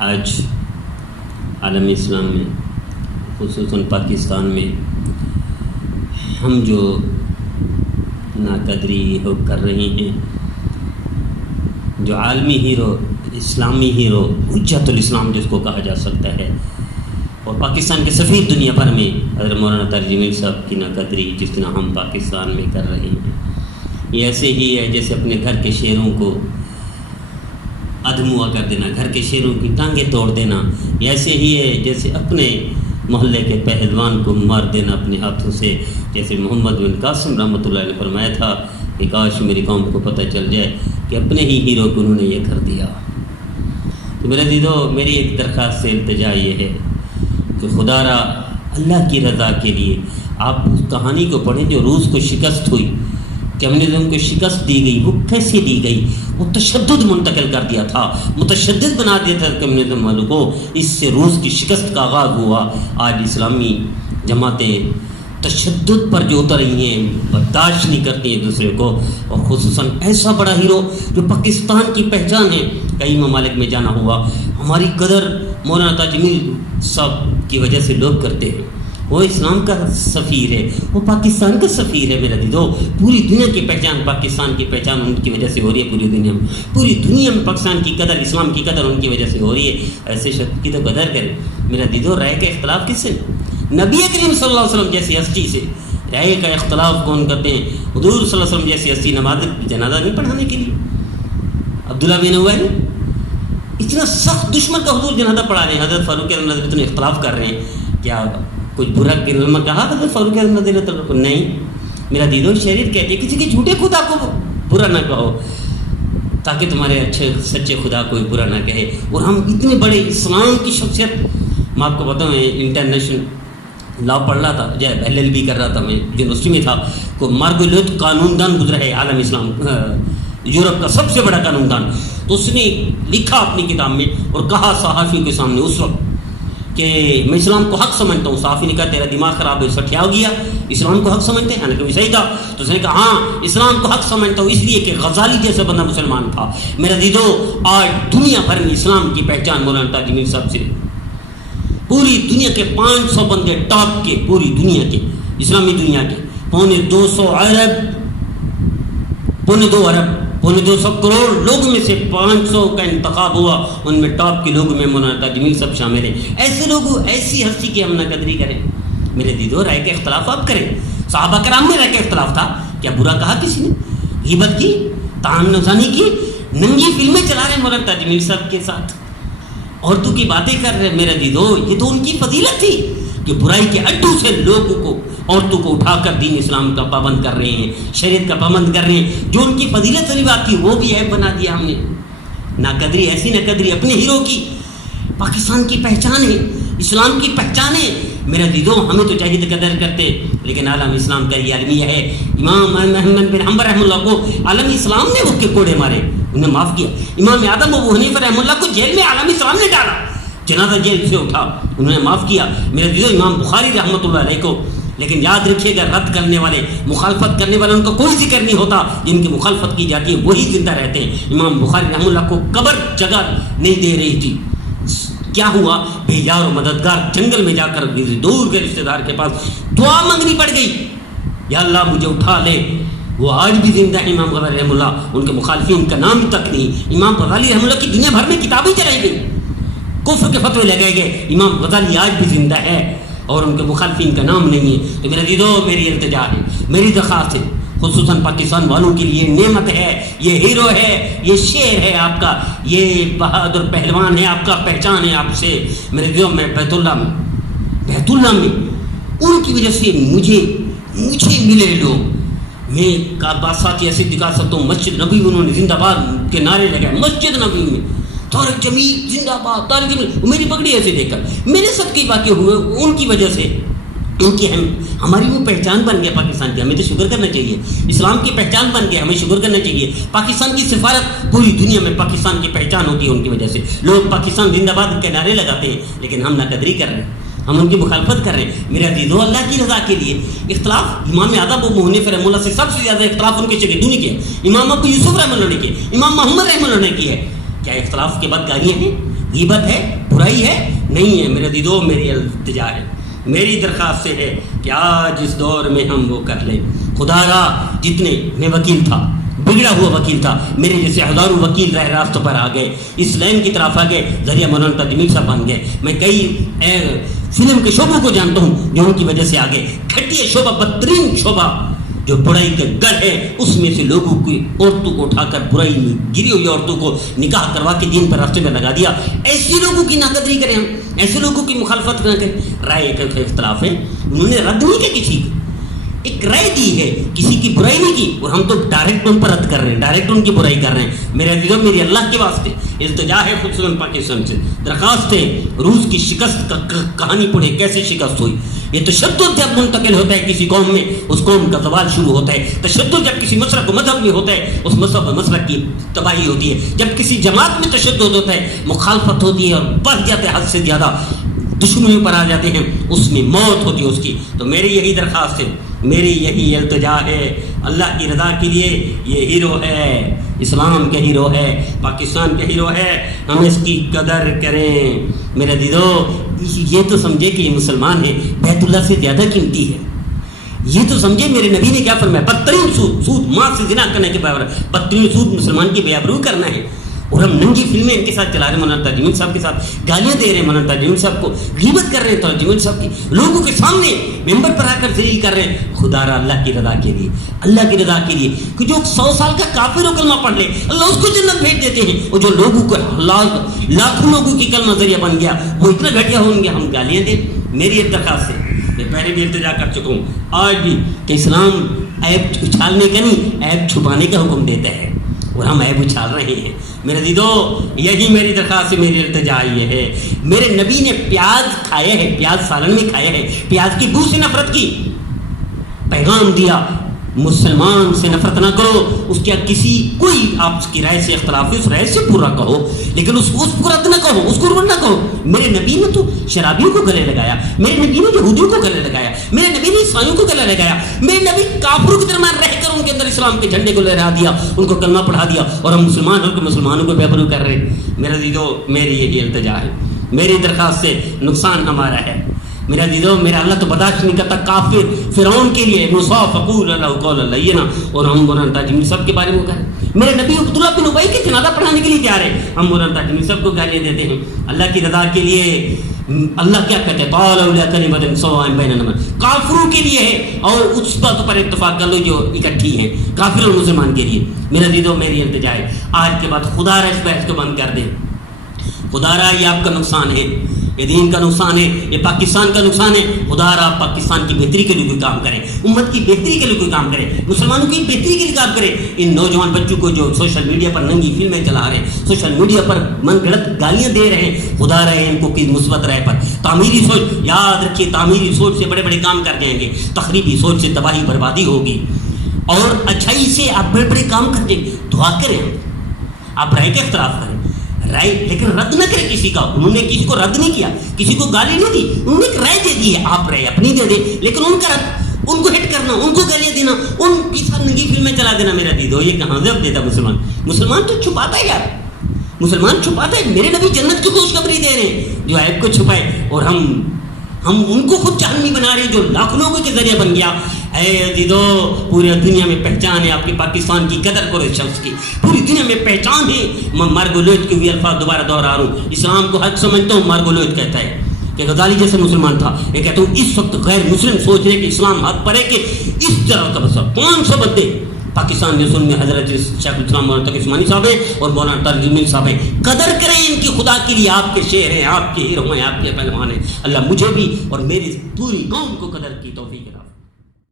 آج عالم اسلام میں خصوصاً پاکستان میں ہم جو ناقدری کر رہے ہیں، جو عالمی ہیرو، اسلامی ہیرو، حجت الاسلام جس کو کہا جا سکتا ہے، اور پاکستان کے سفیر دنیا بھر میں حضرت مولانا طارق جمیل صاحب کی ناقدری جس طرح ہم پاکستان میں کر رہے ہیں، یہ ایسے ہی ہے جیسے اپنے گھر کے شیروں کو ادموا کر دینا، گھر کے شیروں کی ٹانگیں توڑ دینا، یہ ایسے ہی ہے جیسے اپنے محلے کے پہلوان کو مار دینا اپنے ہاتھوں سے، جیسے محمد بن قاسم رحمۃ اللہ علیہ نے فرمایا تھا کہ کاش میری قوم کو پتہ چل جائے کہ اپنے ہی ہیرو کو انہوں نے یہ کر دیا۔ تو میرے عزیزو، میری ایک درخواست سے التجا یہ ہے کہ خدا را اللہ کی رضا کے لیے آپ اس کہانی کو پڑھیں جو روس کو شکست ہوئی، کمیونزم کو شکست دی گئی۔ وہ کیسے دی گئی؟ وہ تشدد منتقل کر دیا تھا، متشدد بنا دیا تھا کمیونزم والوں کو، اس سے روس کی شکست کا آغاز ہوا۔ آج اسلامی جماعتیں تشدد پر جو اتر رہی ہیں، برداشت نہیں کرتی ہیں دوسرے کو، اور خصوصاً ایسا بڑا ہیرو جو پاکستان کی پہچان ہے، کئی ممالک میں جانا ہوا، ہماری قدر مولانا طارق جمیل صاحب کی وجہ سے لوگ کرتے ہیں۔ وہ اسلام کا سفیر ہے، وہ پاکستان کا سفیر ہے میرا دیدو، پوری دنیا کی پہچان، پاکستان کی پہچان ان کی وجہ سے ہو رہی ہے، پوری دنیا میں پاکستان کی قدر، اسلام کی قدر ان کی وجہ سے ہو رہی ہے۔ ایسے شخص کی تو قدر کرے میرا دیدو۔ رائے کا اختلاف کس سے؟ نبی کریم صلی اللہ علیہ وسلم جیسی ہستی سے رائے کا اختلاف کون کرتے ہیں؟ حضور صلی اللہ علیہ وسلم جیسی ہستی نماز جنازہ نہیں پڑھانے کے لیے عبداللہ بن ابی اتنا سخت دشمن کا حضور جنازہ پڑھا رہے ہیں، حضرت فاروق اعظم رضی اللہ عنہ اختلاف کر رہے ہیں، کیا کچھ برا علم کہا حضرت فاروق اعظم رضی اللہ عنہ کو؟ نہیں میرا دیدو، شریعت کہتی ہے کسی کے جھوٹے خدا کو برا نہ کہو تاکہ تمہارے اچھے سچے خدا کو برا نہ کہے۔ اور ہم اتنے بڑے اسلام کی شخصیت، میں آپ کو بتاؤں انٹرنیشنل لا پڑھ رہا تھا، LLB کر رہا تھا، میں یونیورسٹی میں تھا، کو مارگولیت قانون دان گزرا ہے عالم اسلام، یورپ کا سب سے بڑا قانون دان۔ تو اس نے لکھا اپنی کتاب میں اور کہا صحافیوں کے سامنے اس وقت کہ میں اسلام کو حق سمجھتا ہوں۔ صحافی نے کہا تیرا دماغ خراب ہے، سٹیا ہو گیا، اسلام کو حق سمجھتے ہیں؟ حالانکہ وہ صحیح تھا۔ تو اس نے کہا ہاں اسلام کو حق سمجھتا ہوں اس لیے کہ غزالی جیسا بندہ مسلمان تھا۔ میرا دیدو، آج دنیا بھر میں اسلام کی پہچان مولانا طارق جمیل صاحب سے، پوری دنیا کے 500 بندے ٹاپ کے، پوری دنیا کے، اسلامی دنیا کے 250 ارب، 2 ارب 250 کروڑ لوگوں میں سے 500 کا انتخاب ہوا، ان میں ٹاپ کے لوگوں میں مولانا طارق جمیل صاحب شامل ہیں۔ ایسے لوگوں، ایسی ہستی کی ہم نہ قدری کریں میرے دیدو۔ رائے کا اختلاف آپ کریں، صحابہ کرام میں رائے کا اختلاف تھا، کیا برا کہا کسی نے؟ غیبت کی، طعن نزانی کی، ننگی فلمیں چلا رہے ہیں مولانا طارق جمیل صاحب کے ساتھ، عورتوں کی باتیں کر رہے ہیں میرا دیدو۔ یہ تو ان کی فضیلت تھی کہ برائی کے اڈوں سے لوگوں کو، عورتوں کو اٹھا کر دین اسلام کا پابند کر رہے ہیں، شریعت کا پابند کر رہے ہیں۔ جو ان کی فضیلت والی بات تھی وہ بھی عیب بنا دیا ہم نے۔ ناقدری، ایسی ناقدری اپنے ہیرو کی، پاکستان کی پہچان ہے، اسلام کی پہچان ہے میرا دیدو۔ ہمیں تو چاہیے تو قدر کرتے، لیکن عالم اسلام کا یہ المیہ ہے۔ امام احمد بن حنبل رحمہ اللہ کو عالم اسلام نے وہ کے کوڑے مارے، انہیں معاف کیا۔ امام اعظم ابو حنیفہ رحمہ اللہ کو جیل میں عالم اسلام نے ڈالا، جنازہ جیل سے اٹھا، انہوں نے معاف کیا میرے دیدو۔ امام بخاری رحمۃ اللہ علیہ کو، لیکن یاد رکھیے گا رد کرنے والے، مخالفت کرنے والے، ان کا کوئی ذکر نہیں ہوتا، جن کی مخالفت کی جاتی ہے وہی زندہ رہتے ہیں۔ امام بخاری رحمہ اللہ کو قبر جگہ نہیں دے رہی تھی، کیا ہوا؟ بے یار و مددگار جنگل میں جا کر دور کے رشتے دار کے پاس دعا مانگنی پڑ گئی، یا اللہ مجھے اٹھا لے۔ وہ آج بھی زندہ ہے امام غزالی رحمہ اللہ، ان کے مخالفین کا نام تک نہیں۔ امام غزالی رحمہ اللہ کی دنیا بھر میں کتابیں چلائی گئی، کفر کے فتوے لگائے گئے، امام غزالی آج بھی زندہ ہے اور ان کے مخالفین کا نام نہیں ہے۔ تو میرے دیدو، میری التجا ہے، میری درخواست ہے، خصوصاً پاکستان والوں کے لیے نعمت ہے، یہ ہیرو ہے، یہ شیر ہے آپ کا، یہ بہادر پہلوان ہے آپ کا، پہچان ہے آپ سے میرے دیدو۔ میں بیت اللہ میں ان کی وجہ سے مجھے ملے لوگ، میں باسات ایسے دکھا سکتا ہوں، مسجد نبی انہوں نے زندہ باد کے نعرے لگائے، مسجد نبی میں طارق جمیل زندہ باد، طارق جمیل، میری پگڑی ایسے دیکھ کر میرے سب کے واقع ہوئے، ان کی وجہ سے ان کی ہماری وہ پہچان بن گیا پاکستان کی، ہمیں تو شکر کرنا چاہیے۔ اسلام کی پہچان بن گیا، ہمیں شکر کرنا چاہیے۔ پاکستان کی سفارت پوری دنیا میں پاکستان کی پہچان ہوتی ہے ان کی وجہ سے، لوگ پاکستان زندہ باد کے نعرے لگاتے ہیں، لیکن ہم ناقدری کر رہے ہیں، ہم ان کی مخالفت کر رہے ہیں۔ میرے عزیزو، اللہ کی رضا کے لیے اختلاف، امام اعظم ابو حنیفہ رحمہ اللہ سے سب سے زیادہ اختلاف ان کے شاگردوں نے کیا، امام ابو یوسف رحمہ اللہ نے کیا، امام محمد رحمہ اللہ نے کیا ہے۔ کیا اختلاف کے بعد گالیاں ہیں؟ غیبت ہے، برائی ہے؟ نہیں ہے میرے عزیزو، میری التجا ہے، میری درخواست سے ہے کہ آج اس دور میں ہم وہ کر لیں. خدا را جتنے، میں وکیل تھا، بگڑا ہوا وکیل تھا، میرے جیسے ہزاروں وکیل رہ راستوں پر آ گئے، اس لائن کی طرف آ گئے، ذریعہ مولانا تجمیل صاحب بن گئے. میں کئی فلم کے شعبوں کو جانتا ہوں جو ان کی وجہ سے آگے. گھٹیا شعبہ، بدترین شعبہ جو برائی کے گڑھ ہے، اس میں سے لوگوں کی عورتوں کو اٹھا کر، برائی میں گری ہوئی عورتوں کو نکاح کروا کے دین پر راستے میں لگا دیا. ایسے لوگوں کی ناقدری کریں ہم، ایسے لوگوں کی مخالفت نہ کریں. رائے کا اختلاف ہے، انہوں نے رد نہیں کیا، کسی کو ایک رائے دی ہے، کسی کی برائی نہیں کی، اور ہم تو ڈائریکٹ ان پر رد کر رہے ہیں، ڈائریکٹ ان کی برائی کر رہے ہیں. میرے عزیزوں، میری اللہ کے واسطے التجا ہے خصوصاً پاکستان سے، درخواست ہے، روس کی شکست کا کہانی پڑھے، کیسے شکست ہوئی. یہ تشدد جب منتقل ہوتا ہے کسی قوم میں، اس قوم کا زوال شروع ہوتا ہے. تشدد جب کسی مسلک و مذہب میں ہوتا ہے، اس مذہب و مسلک کی تباہی ہوتی ہے. جب کسی جماعت میں تشدد ہوتا ہے، مخالفت ہوتی ہے اور بڑھ جاتے ہیں، حد سے زیادہ دشمنیوں پر آ جاتے ہیں، اس میں موت ہوتی ہے اس کی. تو میری یہی درخواست ہے، میری یہی التجا ہے، اللہ کی رضا کے لیے. یہ ہیرو ہے، اسلام کا ہیرو ہے، پاکستان کا ہیرو ہے، ہم اس کی قدر کریں. میرے عزیزو، یہ تو سمجھے کہ یہ مسلمان ہے، بیت اللہ سے زیادہ قیمتی ہے. یہ تو سمجھے میرے نبی نے کیا فرمایا، بدترین سود ماں سے زنا کرنے کے برابر، بدترین سود مسلمان کی بے آبروئی کرنا ہے. اور ہم ننگی فلمیں ان کے ساتھ چلا رہے ہیں، مولانا تاج صاحب کے ساتھ گالیاں دے رہے ہیں، مولانا تاج صاحب کو غیبت کر رہے ہیں، تاج صاحب کی لوگوں کے سامنے ممبر پر آ کر ذلیل کر رہے ہیں. خدا را اللہ کی رضا کے لیے، اللہ کی رضا کے لیے، کہ جو 100 سال کا کافر و کلمہ پڑھ لے، اللہ اس کو جنت بھیج دیتے ہیں. اور جو لوگوں کو لاکھوں لوگوں کی کلمہ ذریعہ بن گیا، وہ اتنا گھٹیا ہوں گے، ہم گالیاں دیں. میری ایک درخواست ہے، میں پہلے بھی التجا کر چکا ہوں، آج بھی، کہ اسلام عیب اچھالنے کا نہیں، عیب چھپانے کا حکم دیتا ہے، اور ہم عیب اچھال رہے ہیں. میرے عزیزو، یہی میری درخواست ہے، میری التجا یہ ہے. میرے نبی نے پیاز کھایا ہے، پیاز سالن میں کھایا ہے، پیاز کی بو سے نفرت کی، پیغام دیا مسلمان سے نفرت نہ کرو. اس کے کسی کوئی آپ کی رائے سے اختلاف ہے، اس رائے سے پورا کہو، لیکن اس کو رد نہ کہو، اس کو رد نہ کہو. میرے نبی نے تو شرابیوں کو گلے لگایا، میرے نبی نے یہودیوں کو گلے لگایا، میرے نبی نے عیسائیوں کو گلے لگایا، میرے نبی کافروں کے درمیان رہ کر ان کے اندر اسلام کے جھنڈے کو لہرا دیا، ان کو کلمہ پڑھا دیا، اور ہم مسلمان ہو کے مسلمانوں کو بے آبرو کر رہے ہیں. میرے عزیزو، میری یہی التجا ہے، میری درخواست سے نقصان ہمارا ہے. میرا عزیزو، میرا اللہ تو برداشت نہیں کرتا کافر فرعون کے لیے مصاف فقول اللہ قول اللہ، یہ نا، اور ہم مولانا تاج سب کے بارے میں کہیں. میرے نبی عبداللہ بن ابی کے جنازہ پڑھانے کے لیے جا رہے ہیں، ہم مولانا تاج سب کو گالیاں دیتے ہیں. اللہ کی رضا کے لیے اللہ کیا کہتے ہیں، قال اولا کلمۃ سواء بیننا، کافروں کے لیے ہے، اور اس بات پر اتفاق کر لو جو اکٹھی ہیں، کافر اور مسلمان کے لیے. میرے عزیزو، میری التجا ہے، آج کے بعد خدا را اس بحث کو بند کر دیں. خدا را یہ آپ کا نقصان ہے، یہ دین کا نقصان ہے، یہ پاکستان کا نقصان ہے. خدا را پاکستان کی بہتری کے لیے کوئی کام کرے، امت کی بہتری کے لیے کوئی کام کرے، مسلمانوں کی بہتری کے لیے کام کرے. ان نوجوان بچوں کو جو سوشل میڈیا پر ننگی فلمیں چلا رہے ہیں، سوشل میڈیا پر من گھڑت گالیاں دے رہے ہیں، خدا رہے ان کو کی مثبت رائے پر تعمیری سوچ، یاد رکھیے تعمیری سوچ سے بڑے بڑے کام کر جائیں گے، تخریبی سوچ سے تباہی بربادی ہوگی. اور اچھائی سے آپ بڑے بڑے کام کر دیں، دعا کریں، آپ رائے کا اختلاف کریں، رائے لیکن رد نہ کرے کسی کا. انہوں نے کسی کو رد نہیں کیا، کسی کو گالی نہیں دی، انہوں نے ایک رائے دے دی ہے، آپ رائے اپنی دے دیں، لیکن ان کا رد، ان کو ہٹ کرنا، ان کو گالیاں دینا، ان کی ساتھ ننگی فلمیں چلا دینا. میرا دیدو، یہ کہاں سے اب دیتا مسلمان؟ مسلمان تو چھپاتا ہے یار، مسلمان چھپاتا ہے. میرے نبی جنت کی خوشخبری دے رہے ہیں جو عیب کو چھپائے، اور ہم ان کو خود جہنمی بنا رہے ہیں جو لاکھ لوگوں کے ذریعے بن گیا. اے عزیزو، پوری دنیا میں پہچان ہے آپ کی، پاکستان کی قدر کرو اس شخص کی، پوری دنیا میں پہچان ہے. میں مارگولویت کے بھی الفاظ دوبارہ دوہرا رہا ہوں، اسلام کو حق سمجھتا ہوں. مارگولویت کہتا ہے کہ غزالی جیسے مسلمان تھا، یہ کہتا ہوں اس وقت غیر مسلم سوچ رہے کہ اسلام حق پر ہے، کہ اس طرح کا بس 500 بندے پاکستان میں سن میں حضرت شیخ الاسلام مولانا تقی عثمانی صاحب ہیں اور مولانا ترجمین صاحب ہیں. قدر کریں ان کی، خدا کے لیے آپ کے شعر ہیں، آپ کے ہیرو ہیں، آپ کے پہلوان ہیں. اللہ مجھے بھی اور میری پوری قوم کو قدر کی توفیق